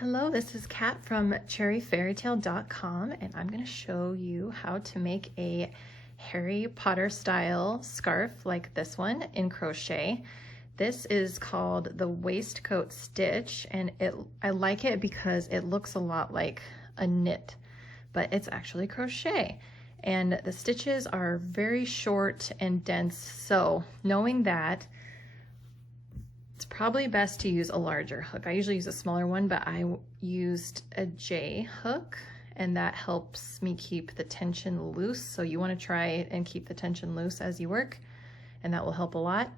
Hello, this is Kat from cherryfairytale.com, and I'm going to show you how to make a Harry Potter style scarf like this one in crochet. This is called the Waistcoat Stitch, and I like it because it looks a lot like a knit, but it's actually crochet. And the stitches are very short and dense, so knowing that, it's probably best to use a larger hook. I usually use a smaller one, but I used a J hook, and that helps me keep the tension loose. So you want to try and keep the tension loose as you work, and that will help a lot.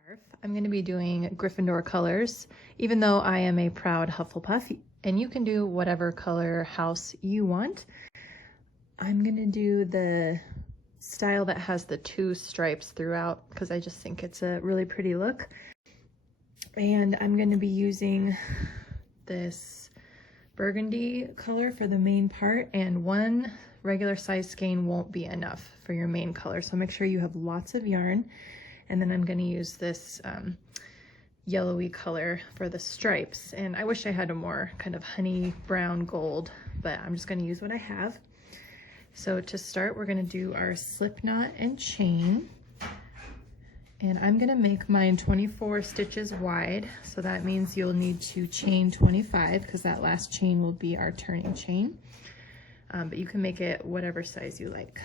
Scarf. I'm going to be doing Gryffindor colors, even though I am a proud Hufflepuff, and you can do whatever color house you want. I'm going to do the style that has the two stripes throughout because I just think it's a really pretty look. And I'm going to be using this burgundy color for the main part, and one regular size skein won't be enough for your main color, so make sure you have lots of yarn. And then I'm going to use this yellowy color for the stripes, and I wish I had a more kind of honey brown gold, but I'm just going to use what I have. So to start, we're going to do our slip knot and chain, and I'm going to make mine 24 stitches wide, so that means you'll need to chain 25 because that last chain will be our turning chain, but you can make it whatever size you like.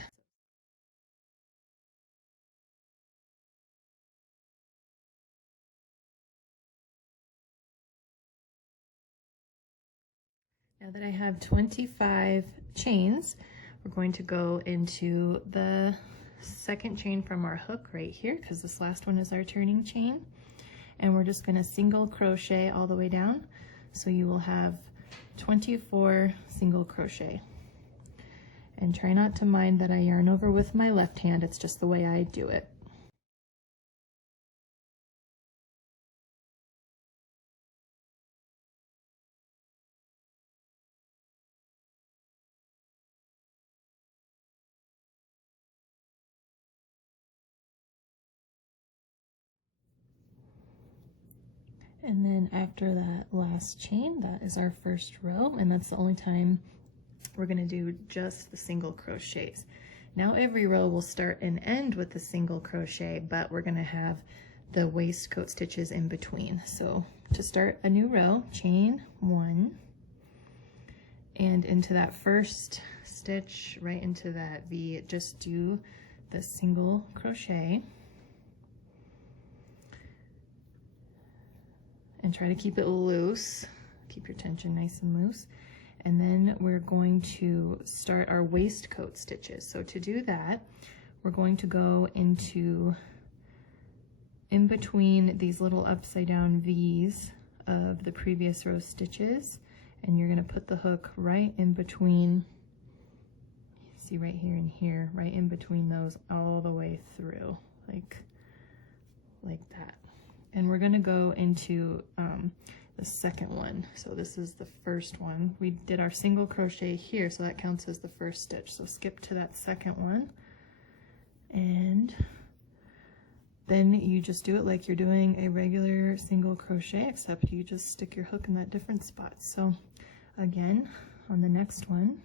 Now that I have 25 chains, we're going to go into the second chain from our hook right here, because this last one is our turning chain, and we're just going to single crochet all the way down, so you will have 24 single crochet. And try not to mind that I yarn over with my left hand, it's just the way I do it. And then after that last chain, that is our first row, and that's the only time we're going to do just the single crochets. Now every row will start and end with the single crochet, but we're going to have the waistcoat stitches in between. So to start a new row, chain 1, and into that first stitch, right into that V, just do the single crochet. And try to keep it loose, keep your tension nice and loose. And then we're going to start our waistcoat stitches. So to do that, we're going to go into in between these little upside down V's of the previous row stitches, and you're going to put the hook right in between, see right here and here, right in between those all the way through, like that. And we're going to go into the second one. So this is the first one. We did our single crochet here, so that counts as the first stitch. So skip to that second one, and then you just do it like you're doing a regular single crochet, except you just stick your hook in that different spot. So again, on the next one,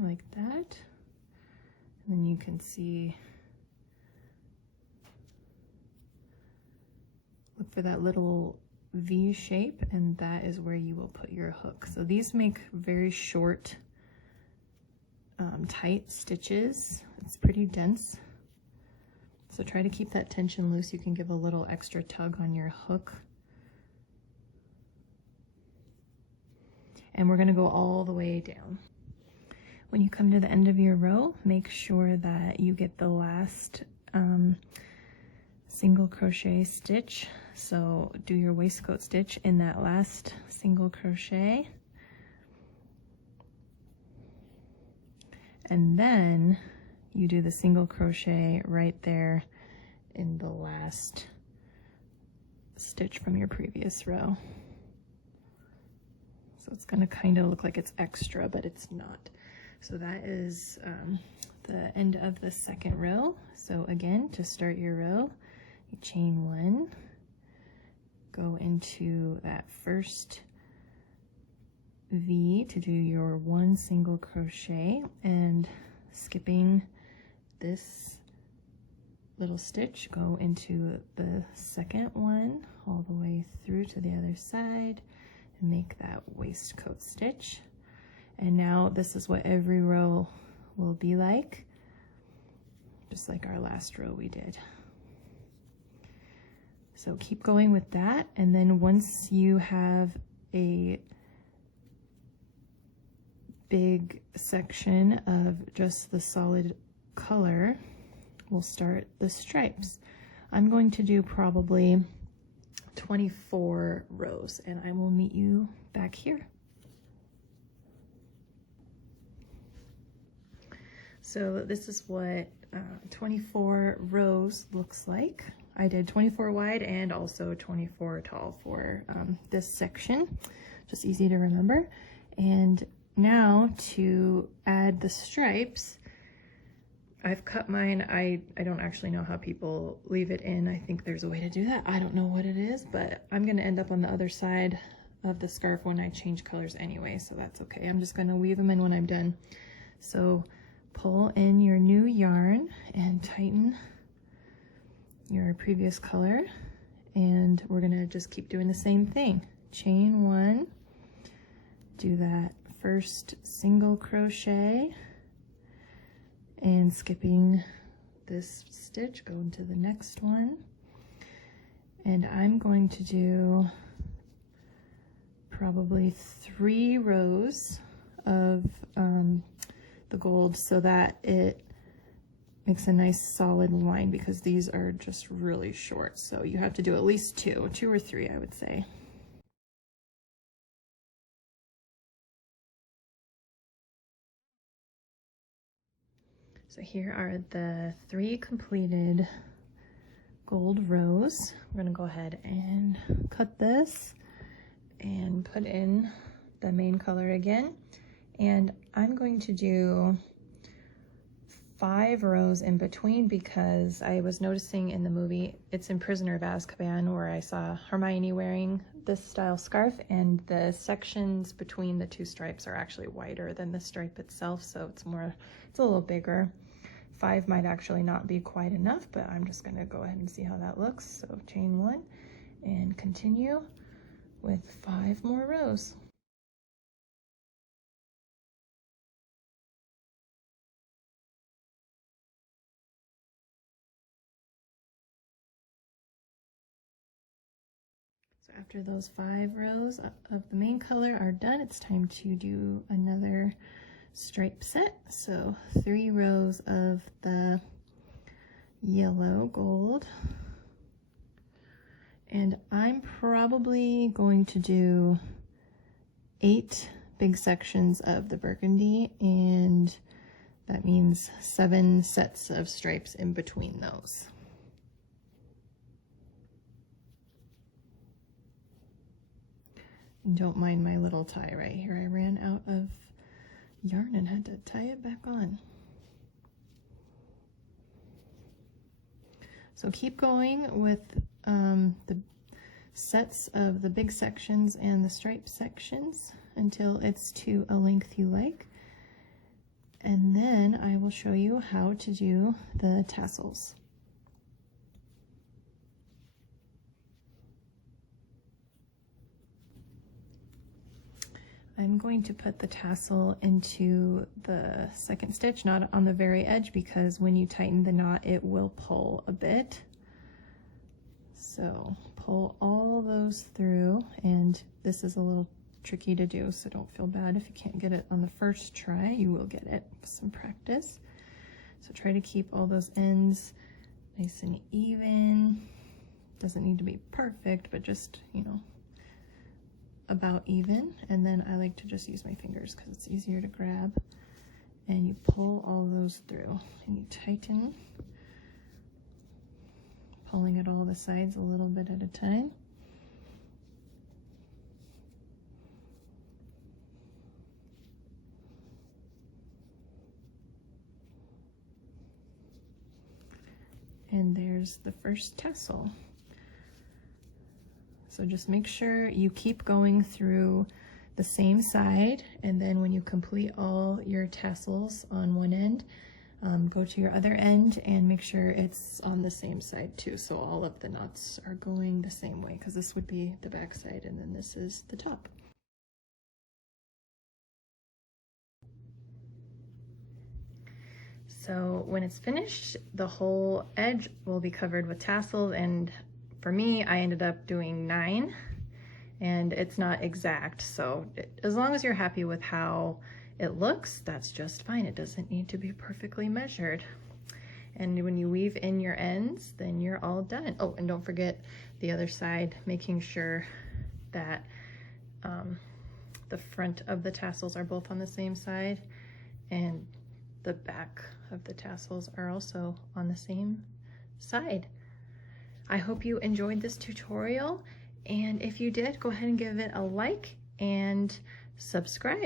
like that. And then you can see, look for that little V shape, and that is where you will put your hook. So these make very short, tight stitches. It's pretty dense. So try to keep that tension loose. You can give a little extra tug on your hook. And we're going to go all the way down. When you come to the end of your row, make sure that you get the last single crochet stitch. So do your waistcoat stitch in that last single crochet. And then you do the single crochet right there in the last stitch from your previous row. So it's going to kind of look like it's extra, but it's not. So that is the end of the second row. So again, to start your row, you chain 1, go into that first V to do your 1 single crochet, and skipping this little stitch, go into the second one all the way through to the other side and make that waistcoat stitch. And now this is what every row will be like, just like our last row we did. So keep going with that, and then once you have a big section of just the solid color, we'll start the stripes. I'm going to do probably 24 rows, and I will meet you back here. So this is what 24 rows looks like. I did 24 wide and also 24 tall for this section, just easy to remember. And now to add the stripes, I've cut mine. I don't actually know how people leave it in. I think there's a way to do that. I don't know what it is, but I'm gonna end up on the other side of the scarf when I change colors anyway, so that's okay. I'm just gonna weave them in when I'm done. So pull in your new yarn and tighten your previous color, and we're gonna just keep doing the same thing. Chain 1, do that first single crochet, and skipping this stitch, go into the next one. And I'm going to do probably 3 rows of the gold so that it makes a nice solid line, because these are just really short. So you have to do at least 2 or 3, I would say. So here are the 3 completed gold rows. We're gonna go ahead and cut this and put in the main color again. And I'm going to do 5 rows in between, because I was noticing in the movie, it's in Prisoner of Azkaban, where I saw Hermione wearing this style scarf, and the sections between the 2 stripes are actually wider than the stripe itself, so it's a little bigger. 5 might actually not be quite enough, but I'm just gonna go ahead and see how that looks. So chain 1 and continue with 5 more rows. So after those 5 rows of the main color are done, it's time to do another stripe set. So 3 rows of the yellow gold, and I'm probably going to do 8 big sections of the burgundy, and that means 7 sets of stripes in between those. Don't mind my little tie right here. I ran out of yarn and had to tie it back on. So keep going with the sets of the big sections and the stripe sections until it's to a length you like. And then I will show you how to do the tassels. I'm going to put the tassel into the second stitch, not on the very edge, because when you tighten the knot, it will pull a bit. So pull all those through, and this is a little tricky to do, so don't feel bad if you can't get it on the first try. You will get it with some practice. So try to keep all those ends nice and even. Doesn't need to be perfect, but just, you know, about even. And then I like to just use my fingers because it's easier to grab, and you pull all those through and you tighten, pulling at all the sides a little bit at a time. And there's the first tassel. So just make sure you keep going through the same side, and then when you complete all your tassels on one end, go to your other end and make sure it's on the same side too, so all of the knots are going the same way, because this would be the back side and then this is the top. So when it's finished, the whole edge will be covered with tassels, and for me, I ended up doing 9. And it's not exact, so as long as you're happy with how it looks, that's just fine. It doesn't need to be perfectly measured. And when you weave in your ends, then you're all done. Oh, and don't forget the other side, making sure that the front of the tassels are both on the same side, and the back of the tassels are also on the same side. I hope you enjoyed this tutorial. And if you did, go ahead and give it a like and subscribe.